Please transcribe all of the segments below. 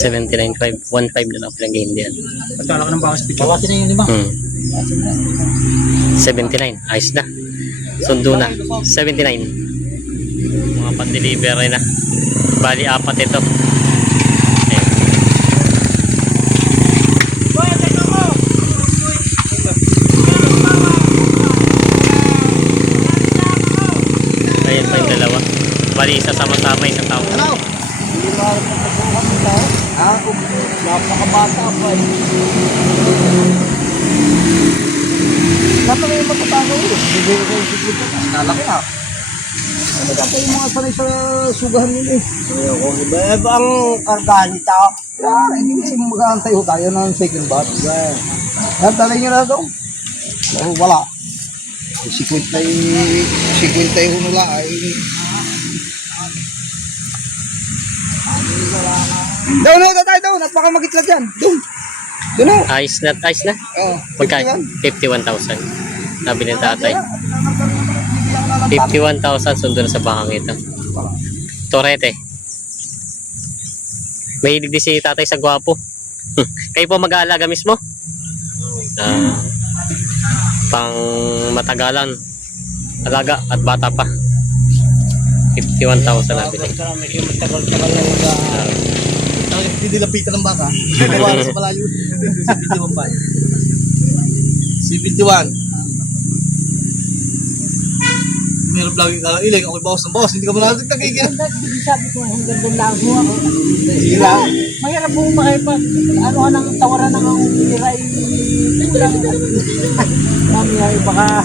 79.5, 1.5 na lang palang game diyan. Pagkala ka ng bakas picture. Bawasin na yung lima. 79, ayos na. Sundo na. 79. Mga pan-delivery na. Bali, 4 ito. Ayan. Ayan pa yung dalawa. Bali, isa sama-sama, isang tao. Ano? Hindi maaaring magpapagawa ng tao. Napakabata pa eh. Dapat kayo magpapagawa eh. Bibigay ko yung siglit na. Nalaki na. Ano dapat yung mga sanay sa sugahan nila eh. Iba ang kargahan ni tao. Yan, hindi kasi mag-aantay ho tayo ng second bat. Yan, talay nyo na daw. Wala. 50 ho nila ay doon na tayo doon. Napakamagitlag yan. Doon. Doon na. Ayos na, ayos na. Magkano? 51,000. Sabi ni tatay. 51,000 sundo na sa bakang ito. Torete. May hilig din si tatay sa gwapo. Kayo po mag-aalaga mismo? Pang matagalan. Alaga at bata pa. 51,000 nabili. Hindi lapitan ng baka. Nawala sa malayo. 71 pa. 71. Meron vlogging ka lang iling. Ako'y bawas ng bawas. Hindi ka malalit nagiging. Sabi ko, hanggang doon lang mo ako. Mahirap mo makipag, ano ka nang tawaran ng ang iray. Mami ay baka.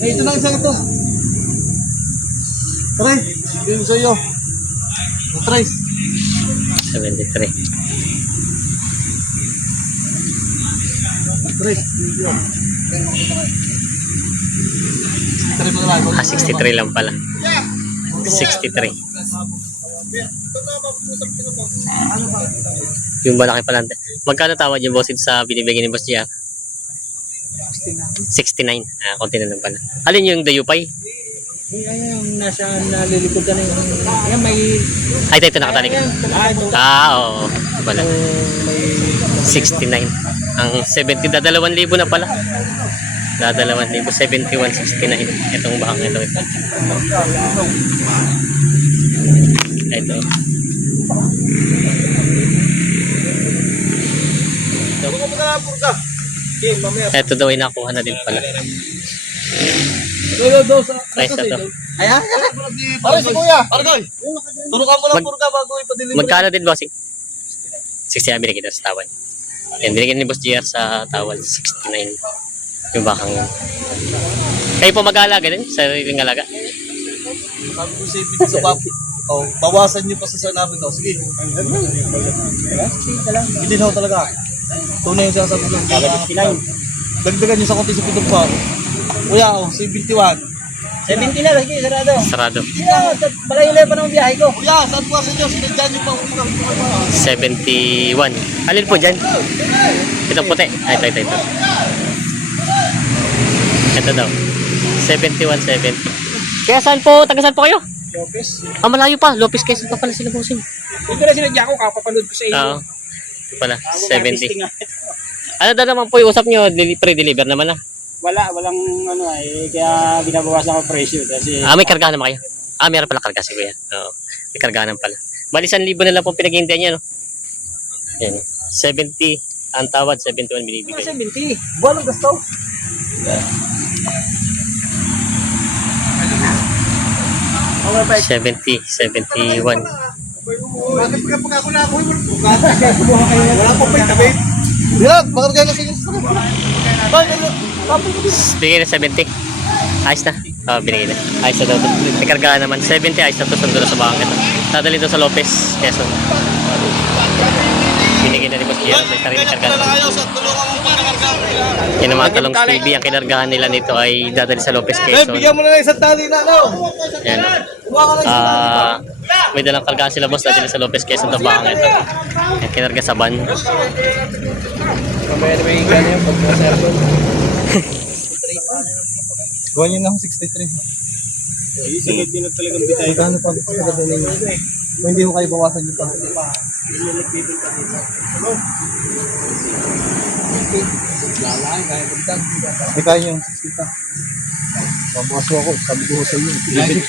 Ito lang isang ito. Try. Bigyan ko sa iyo. Try. 73. Try. Ah, 63 lang pala. 63. Yung malaki pala. Magkano tawad yung bossage sa binibigyan ni Boss Gia? 69. Ah, konti na lang pala. Alin yung dayupay? Yung nasa nalilikod ka na yung, yan may, Ay, ito nakatalik. Oo. Wala. 69. Ang 70, da 2,000 na pala. Da 2,000, 71, 69. Itong bakang ito. Ito. Ito daw ay nakuha na din pala. Ay, isa to. Ayan. Pare si Kuya. Argoy. Turukan mo lang purga bago ipadeliver. Magkano din, bossing? 60 ang binigyan sa tawal. Yan, binigyan ni Boss GR sa tawal. 69. Yung bakang yun. Kayo po mag-aalaga din? Sariling alaga? Sabi ko sa ibig sa papo. Oh, bawasan niyo pa sa namin daw. Sige. Hindi na talaga. Tunay yung sinasabi ko. Dagdagan niyo sa konti sa pitong pa. Kuya, 71. 70 na, sige, sarado. Sarado. Malayo-layo pa ng biyahe ko. Kuya, saan po sa inyo? Sinadyan niyo pa. 71. Alin po dyan? Ito puti. Ay, ito. Ito daw. 71, 70. Kaya saan po? Taga saan po kayo? Lopez. Ah, malayo pa. Lopez, Quezon pa pala sila, bossing. Ito na sinadya ko, kapapanood ko sa inyo. Oo. Ito pala. 70. Ano daw naman po yung usap nyo? Pre-deliver naman na. Walang ano eh, kaya binabawasan ko presyo kasi Ah, may karga naman kayo? Ah, meron pala karga si Kuya. Oo. May karga naman pala. Bali, 1,000 na lang po pinag-hintayan niya, no? Yan. 70. Ang tawad, 71 binibigay. 70. Buwan ang gasto. 70, 71. Bakit pagka ako na ako? Wala po pa yung tabi. Dilat, bakit kaya na sa inyo? Bigay na 70. Ayos na. Oo, binigay na. Ayos na daw. May karga naman. 70, ayos na to. Sundo na sa bakang ito. Dadali doon sa Lopez, Quezon. Binigay na ni Boss Gia. May sarili karga naman. Yan ang mga Talongs TV. Ang kinargahan nila nito ay dadali sa Lopez, Quezon. Bigyan mo na lang isang tali na, no? Yan. May dalang kargahan sila, boss. Dadali sa Lopez, Quezon. Ito bakang ito. Yan, kinarga sa van. Mamaya na may gano'n yung pag-servo. Gawa niyo na 63. Yung sagad din na talagang bitay. Magkano pa talaga din ninyo? Kung hindi ko kayo bawasan dito. May kaya yung 60 pa. Babawas ko ako, sabi ko sa inyo.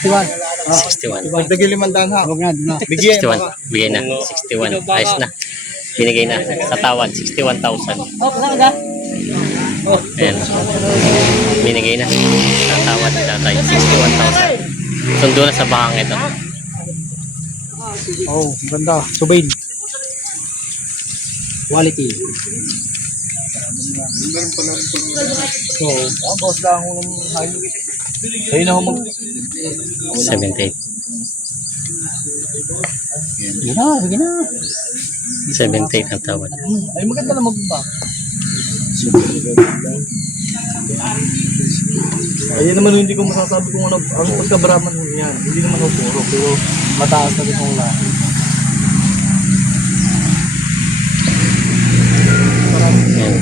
61. 61. Pagdagil 500 ha. Huwag na, di na. Bigyan. 61. Bigay na. 61. Ayos na. Binigay na sa tawad. 61,000. Oh, kasama ka? Ayan. Binigay na sa tawad ni tatay. 61,000. Sundo na sa bakang ito. Oh, ganda. Subain. Quality. So, boss lang ako ng hayo. Kayo na ako mag... 78. Sige na, sige na. 78 ang tawad. Ay, maganda na magpunta. Ayun naman hindi ko masasabi kung ano ang pagkabraman mo yan. Hindi naman ako puro, pero mataas na rin ang lahat. Ayan.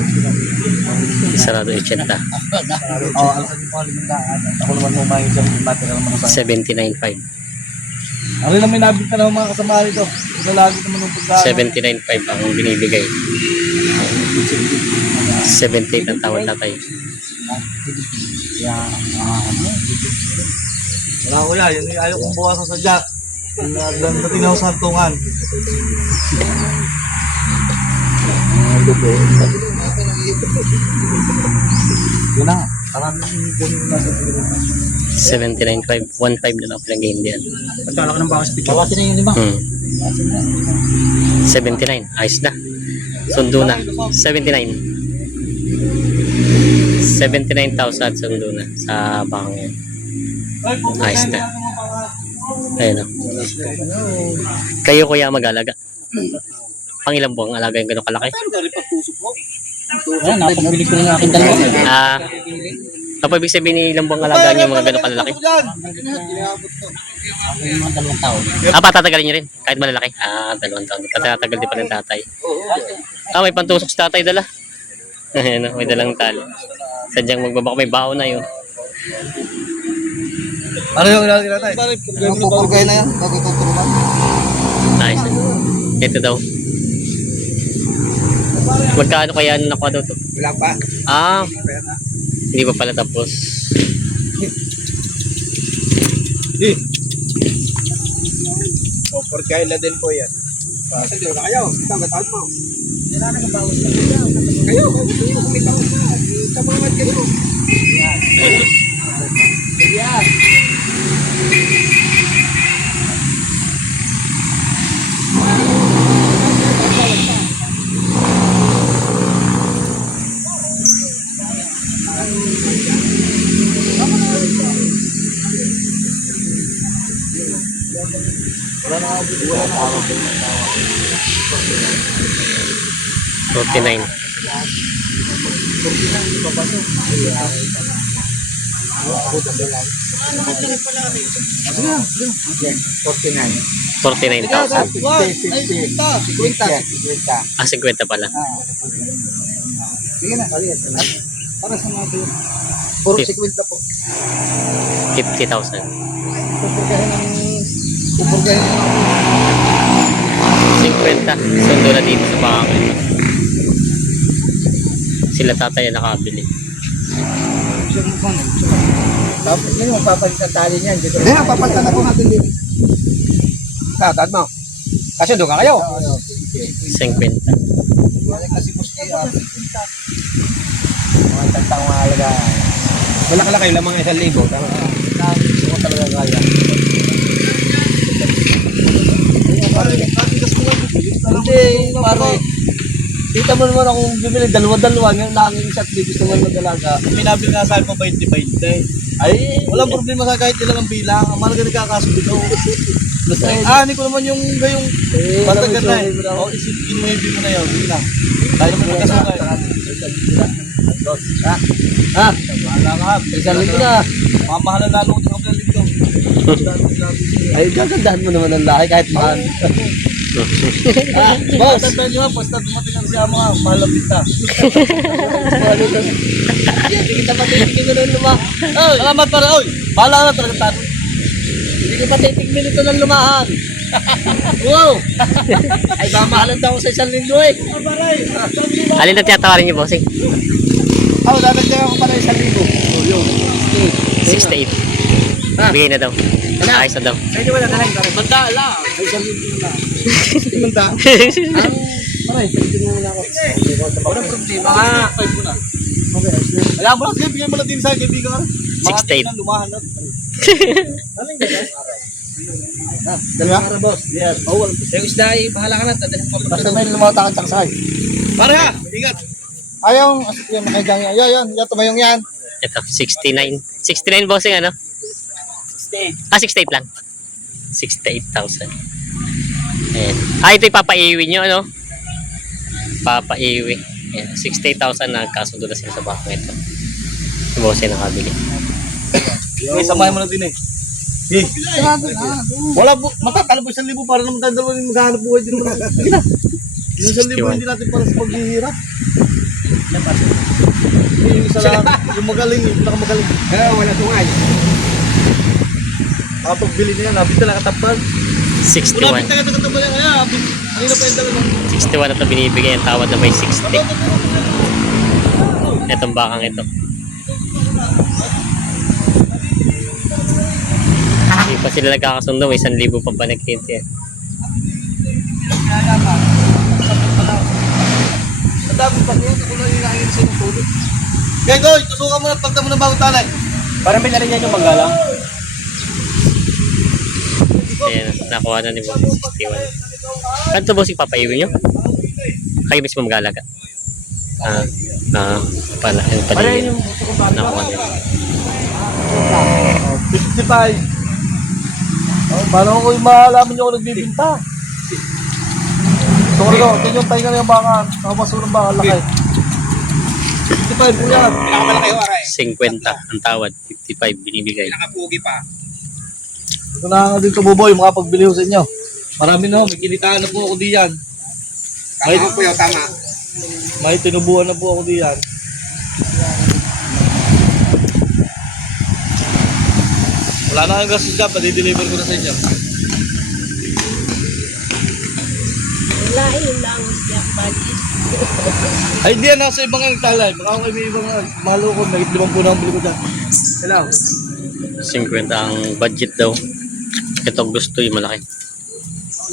Sarado 80. Oo, alasan niyo po halimandaan. Ako naman humayin sa material naman sa... 79.5. Ano naman nabit na ng mga kasama nito. Ito lagi naman ng pagkaan. 79.5 ang binibigay. 78 ang tawad tatay. Wala ko yan. Yan yung ayaw kong bawasan sa dyan. Dating ako sa hantungan. Yun na. Parang yung kunin mo na sa pilihan. 79.5. 1.5 na lang pala game diyan. Pagkala ko ng bakas picture. Bawasin na yung 5. 79. Ayos na. Sundo na. 79. 79,000 sundo na sa bakang yan. Ayos na. Ayun o. Kayo kuya mag-alaga. Pang ilang buwang alaga yung gano'ng kalaki? Ayan, napagbilig ko ng aking dalawa. Kapag ibig sabihin ni ilang buwang alaga niyo yung mga gano'ng kalalaki? Ako yung mga 2 taon. Patatagalin niyo rin. Kahit malalaki. 2 taon. Patatagal din pa ng tatay. May pantusok si tatay dala. Ayan o, may dalang tali. Sadyang magbabaka may baon na yun. Ano yung ilalagay natin? Yung pupurgay na yan. Bago tuturuan. Nice. Ito daw. Magkano kaya nakuha daw to? Wala pa. Hindi pa pala tapos. Pupurgay na din po yan. Kasi di ba kayo? Ito, gatawad mo. Kayo, may bawas na. Tamamad kayo. Yan. Wala na ako. 49. Okay. 49. 49,000. 50. 50 pala. Sige na, kaliit. Para sa mga tuyo. Puro 50 po. 50,000. Pupurgahin ng 50. Sundo na dito sa bakang ito. Sila tatay ang nakabili. Tapos ngayon, papalit ang tali niyan. Hindi na, papalitan na po natin dito. Tatad mo. Kasi doon ka kayo. 50. Balik na si Boss JR. Mga tagtang mahalaga. Malaki-laki lamang 1,000. Tama. Gusto ko talaga kaya. Hindi, pare. Kita mo naman akong bumili, dalawa-dalawa. Ngayon nakang isa't di gusto mo mag-alaga. May nabili nga sa akin pa 20 Ay, Walang problema sa kahit ilang ang bilang. Ang mahalaga nagkakasunod ito. basta Hindi ko naman yung gayong matagal na eh. Isipin mo mo na yun. Sige na. Tayo naman magkasukay. Ha? Wala ka. Isang linggo na. Mamahalan lalo ko ng kapalit ko. Ay, gagandahan mo naman ang laki kahit mahal. Boss! Tandaan nyo ha, basta dumating ang siya mga mahalapit na. Hindi kita matitigil na rin naman. Salamat para, oy! Bahala na talaga tayo. Hindi kita matitigil minuto lang lumahan. Wow! Ay, mamahalan daw ako sa isang linggo eh. Alin na tiyatawarin niyo, bossing? Oh, dadagdagan ako para isang linggo. Oh, yun. 68. Bigay na daw. Ayos na daw. Pwede mo na talagang pare. Banda lang. Ay, isang linggo na lang. Banda? Pare, pwede mo na ako. Walang problema nga. 5 mo na. Okay, ayos na. Kaya mo lang, bigyan mo lang din sa akin, kaibigan ka. 68. Lumahan na. Aling ba guys? Dalawa para boss. Yes. Oh, well. Yung isda ay bahala ka na. Basta may lumawata kang taksay. Pare ha, ingat. Ayaw, yung makagang yan. Yan, yan, tumayong yan. Ito, 69. 69, bossing, ano? 68. 68 lang. 68,000. Ayan. Ito ipapaiwi nyo, ano? Papaiwi. Ayan, 68,000 na kasundo na sila sa bako ito. Yung bossing nakabili. Okay, samahin mo na din eh. Eh, wala po, matatalo po 1,000 para naman tayo dalawa yung maghahanap buhay din naman. Sige na. Yung 1,000 hindi natin para sa paghihirap. Yung isa lang, yung magaling, yung pinakamagaling. Wala tungay. Nakapagbili na yan, habit na nakatapal. 61. Habit na nakatapal yan, kaya habit. Kanina pa yung dalawa. 61 na ito binibigay. Ang tawad na may 60. Itong bakang ito. Hindi pa sila nagkakasundo. May 1,000 pa pa nag-hint yan. Ang dami pa yun, ako na hinahingin sa yung tulog. Kaya go, tusukan mo na pagta mo ng bagong talay. Para may narin yan yung magalang. Ayan, nakuha na ni Bossy 61. Ano ito, Bossy, papaiwi nyo? Kayo mismo mag-alaga? Pala yun. Nakuha nila. 55. Oh, paano ko yung malaman nyo ako nagbibinta? So, ito yung tayo na yung baka. Nakapasuro ng baka, laki. 55 po yan. Pinakamalaki yung aray. 50 ang tawad, 55 binibigay. Pinakapugi pa. Ito na nga dito, Boboy, makapagbili ko sa inyo. Marami na, may kinitaan na po ako diyan. Tama po yun, tama. May tinubuhan na po ako diyan. Wala na kang gastos dyan, pati-deliver ko na sa inyo. Lain lang siya, budget. Ay, hindi yan, nasa ibang nagtalay. Baka ako may ibang malo ko, may 5 po na ang bili ko dyan. Hello. 50 ang budget daw. Ito gusto yung malaki.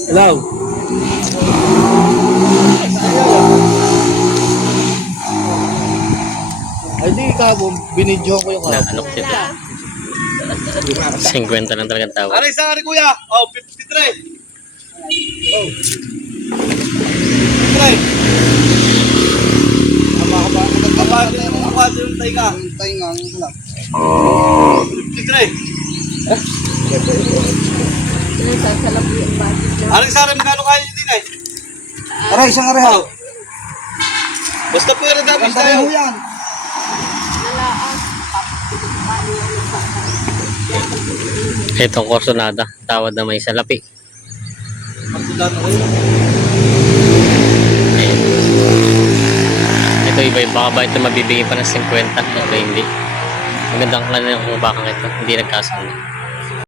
Hello. Ay, di ka po, binidyo ko yung Na kahapon. ano dito. 50 lang talagang tawad. Aray, saan ka kuya? Oh, 53. Oh. 53. Kapag na yung kapag yung tayo ka. Tayo nga, wala. 53. Sinasasalap yung budget na. Aray, saan magkano kaya nyo din eh? Aray, isang aray ha. Basta po yung dami Kantarin tayo. mo yan. Itong korsonada, tawad na may salapi. Magsudan na kayo. Ayan. Ito iba-iba, baka ba ito mabibigay pa ng 50? Ito hindi. Magandang ano yung bakang ito, hindi nagkasundo.